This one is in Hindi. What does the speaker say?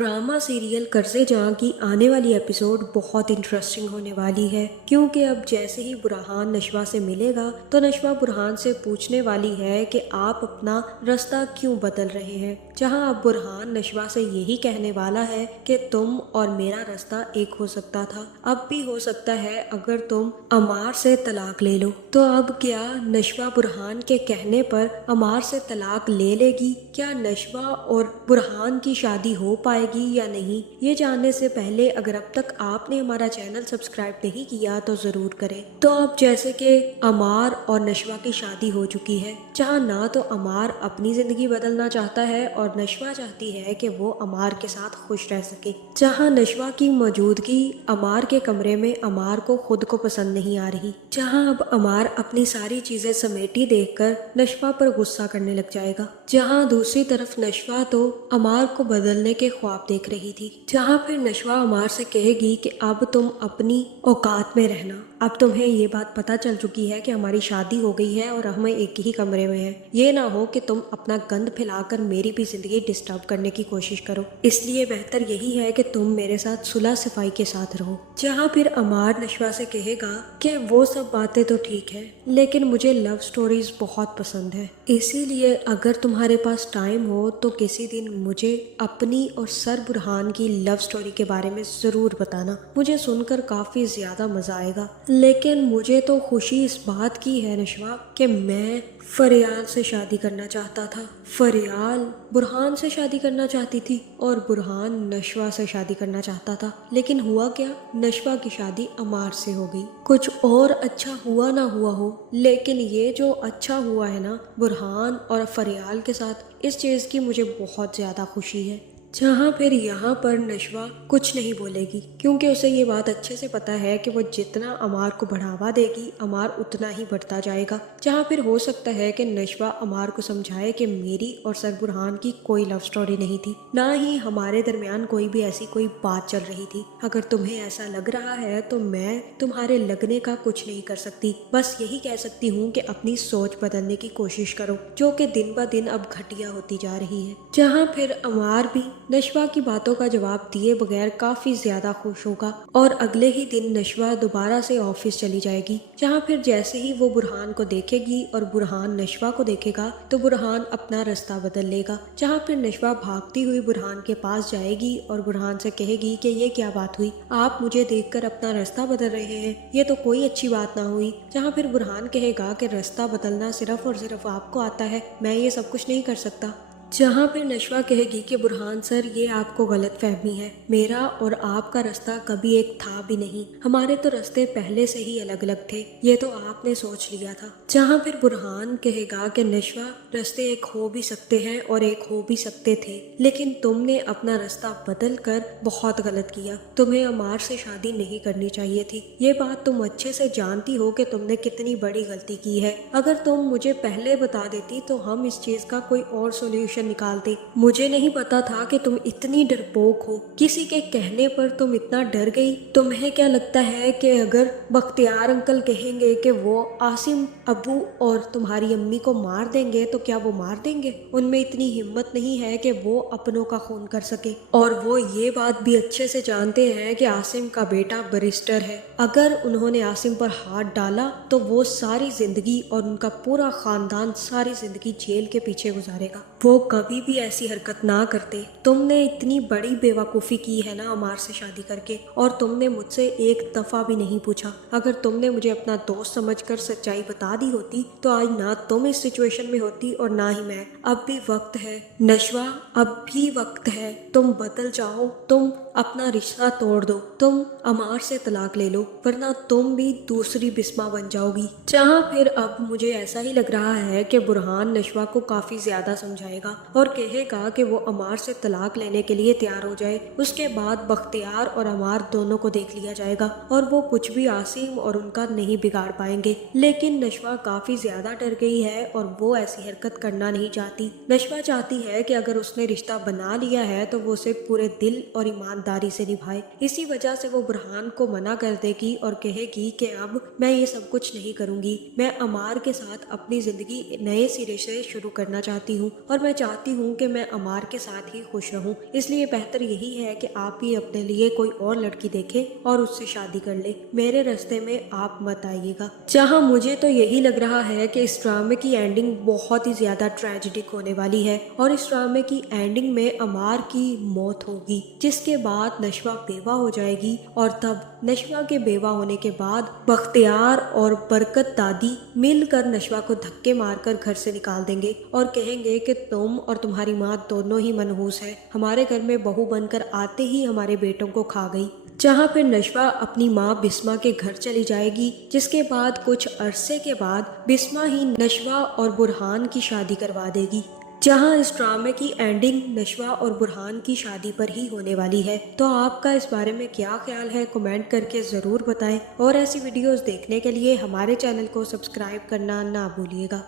ड्रामा सीरियल कर्जे जहाँ की आने वाली एपिसोड बहुत इंटरेस्टिंग होने वाली है, क्योंकि अब जैसे ही बुरहान नशवा से मिलेगा तो नशवा बुरहान से पूछने वाली है कि आप अपना रास्ता क्यों बदल रहे हैं। जहाँ अब बुरहान नशवा से यही कहने वाला है कि तुम और मेरा रास्ता एक हो सकता था, अब भी हो सकता है अगर तुम अमार से तलाक ले लो। तो अब क्या नशवा बुरहान के कहने पर अमार से तलाक ले लेगी? क्या नशवा और बुरहान की शादी हो पाएगी या नहीं? ये जानने से पहले अगर अब तक आपने हमारा चैनल सब्सक्राइब नहीं किया तो जरूर करें। तो अब जैसे कि अमार और नशवा की शादी हो चुकी है, जहाँ ना तो अमार अपनी जिंदगी बदलना चाहता है और नशवा चाहती है कि वो अमार के साथ खुश रह सके। जहाँ नशवा की मौजूदगी अमार के कमरे में अमार को खुद को पसंद नहीं आ रही, जहाँ अब अमार अपनी सारी चीजें समेटी देखकर नशवा पर गुस्सा करने लग जाएगा। जहाँ दूसरी तरफ नशवा तो अमार को बदलने के ख्वाब देख रही थी। जहाँ फिर नशवा अमार से कहेगी कि अब तुम अपनी औकात में रहना, अब तुम्हें ये बात पता चल चुकी है कि हमारी शादी हो गई है और हम एक ही कमरे में हैं। ये ना हो कि तुम अपना गंद फैलाकर मेरी भी जिंदगी डिस्टर्ब करने की कोशिश करो, इसलिए बेहतर यही है कि तुम मेरे साथ सुलह सफाई के साथ रहो। जहाँ फिर अमार नशवा से कहेगा कि वो सब बातें तो ठीक है, लेकिन मुझे लव स्टोरीज बहुत पसंद है, इसीलिए अगर तुम्हारे पास टाइम हो तो किसी दिन मुझे अपनी और सर बुरहान की लव स्टोरी के बारे में जरूर बताना। मुझे सुनकर काफी ज्यादा मजा आएगा। लेकिन मुझे तो खुशी इस बात की है नशवा कि मैं फरियाल से शादी करना चाहता था। फरियाल बुरहान से शादी करना चाहती थी और बुरहान नशवा से शादी करना चाहता था, लेकिन हुआ क्या, नशवा की शादी अमार से हो गई। कुछ और अच्छा हुआ ना हुआ हो, लेकिन ये जो अच्छा हुआ है ना बुरहान और फरियाल के साथ, इस चीज़ की मुझे बहुत ज़्यादा खुशी है। जहाँ फिर यहाँ पर नशवा कुछ नहीं बोलेगी, क्योंकि उसे ये बात अच्छे से पता है कि वो जितना अमार को बढ़ावा देगी अमार उतना ही बढ़ता जाएगा। जहाँ फिर हो सकता है कि नशवा अमार को समझाए कि मेरी और सर बुरहान की कोई लव स्टोरी नहीं थी, ना ही हमारे दरमियान कोई भी ऐसी कोई बात चल रही थी। अगर तुम्हें ऐसा लग रहा है तो मैं तुम्हारे लगने का कुछ नहीं कर सकती, बस यही कह सकती हूँ कि अपनी सोच बदलने की कोशिश करो, जो कि दिन ब दिन अब घटिया होती जा रही है। जहाँ फिर अमार भी नशवा की बातों का जवाब दिए बगैर काफी ज्यादा खुश होगा और अगले ही दिन नशवा दोबारा से ऑफिस चली जाएगी। जहाँ फिर जैसे ही वो बुरहान को देखेगी और बुरहान नशवा को देखेगा तो बुरहान अपना रास्ता बदल लेगा। जहाँ फिर नशवा भागती हुई बुरहान के पास जाएगी और बुरहान से कहेगी कि ये क्या बात हुई, आप मुझे देखकर अपना रास्ता बदल रहे हैं, ये तो कोई अच्छी बात ना हुई। जहाँ फिर बुरहान कहेगा कि रास्ता बदलना सिर्फ और सिर्फ आपको आता है, मैं ये सब कुछ नहीं कर सकता। जहाँ फिर नशवा कहेगी कि बुरहान सर, ये आपको गलत फहमी है, मेरा और आपका रास्ता कभी एक था भी नहीं, हमारे तो रास्ते पहले से ही अलग अलग थे, ये तो आपने सोच लिया था। जहाँ फिर बुरहान कहेगा कि नशवा, रास्ते एक हो भी सकते हैं और एक हो भी सकते थे, लेकिन तुमने अपना रास्ता बदल कर बहुत गलत किया, तुम्हें अमार से शादी नहीं करनी चाहिए थी। ये बात तुम अच्छे से जानती हो कि तुमने कितनी बड़ी गलती की है। अगर तुम मुझे पहले बता देती तो हम इस चीज का कोई और सोल्यूशन निकालते। मुझे नहीं पता था कि तुम इतनी डरपोक हो, किसी के कहने पर तुम इतना डर गई। तुम्हें क्या लगता है कि अगर बख्तियार अंकल कहेंगे कि वो आसिम अबू और तुम्हारी अम्मी को मार देंगे तो क्या वो मार देंगे? उनमें इतनी हिम्मत नहीं है कि वो अपनों का खून कर सके, और वो ये बात भी अच्छे से जानते हैं कि आसिम का बेटा बैरिस्टर है। अगर उन्होंने आसिम पर हाथ डाला तो वो सारी जिंदगी और उनका पूरा खानदान सारी जिंदगी जेल के पीछे गुजारेगा। वो कभी भी ऐसी हरकत ना करते। तुमने इतनी बड़ी बेवकूफ़ी की है ना अमार से शादी करके, और तुमने मुझसे एक दफ़ा भी नहीं पूछा। अगर तुमने मुझे अपना दोस्त समझकर सच्चाई बता दी होती तो आज ना तुम इस सिचुएशन में होती और ना ही मैं। अब भी वक्त है नशवा, अब भी वक्त है, तुम बदल जाओ, तुम अपना रिश्ता तोड़ दो, तुम अमार से तलाक ले लो, वरना तुम भी दूसरी बिस्मा बन जाओगी। जहाँ फिर अब मुझे ऐसा ही लग रहा है कि बुरहान नशवा को काफ़ी ज़्यादा समझाएगा और कहेगा कि वो अमार से तलाक लेने के लिए तैयार हो जाए। उसके बाद बख्तियार और अमार दोनों को देख लिया जाएगा और वो कुछ भी आसिम और उनका नहीं बिगाड़ पाएंगे। लेकिन नशवा काफ़ी ज़्यादा डर गई है और वो ऐसी हरकत करना नहीं चाहती। नशवा चाहती है कि अगर उसने रिश्ता बना लिया है तो वो उसे पूरे दिल और ईमानदारी से निभाए। इसी वजह से वो बुरहान को मना कर देगी और कहेगी कि अब मैं ये सब कुछ नहीं करूंगी, मैं अमार के साथ अपनी जिंदगी नए सिरे से शुरू करना चाहती हूँ और और मैं चाहती हूँ कि मैं अमार के साथ ही खुश रहूँ, इसलिए बेहतर यही है कि आप ही अपने लिए कोई और लड़की देखें और उससे शादी कर ले। मेरे रास्ते में आप मत आइएगा। जहाँ मुझे तो यही लग रहा है कि इस ड्रामे की एंडिंग बहुत ही ज्यादा ट्रेजिडिक होने वाली है और इस ड्रामे की एंडिंग में अमार की मौत होगी, जिसके बाद नशवा बेवा हो जाएगी और तब नशवा के बेवा होने के बाद बख्तियार और बरकत दादी मिलकर नशवा को धक्के मारकर घर से निकाल देंगे और कहेंगे कि तुम और तुम्हारी माँ दोनों ही मनहूस है, हमारे घर में बहू बनकर आते ही हमारे बेटों को खा गई। जहाँ फिर नशवा अपनी माँ बिस्मा के घर चली जाएगी, जिसके बाद कुछ अरसे के बाद बिस्मा ही नशवा और बुरहान की शादी करवा देगी। जहां इस ड्रामे की एंडिंग नशवा और बुरहान की शादी पर ही होने वाली है। तो आपका इस बारे में क्या ख्याल है, कमेंट करके ज़रूर बताएं और ऐसी वीडियोस देखने के लिए हमारे चैनल को सब्सक्राइब करना ना भूलिएगा।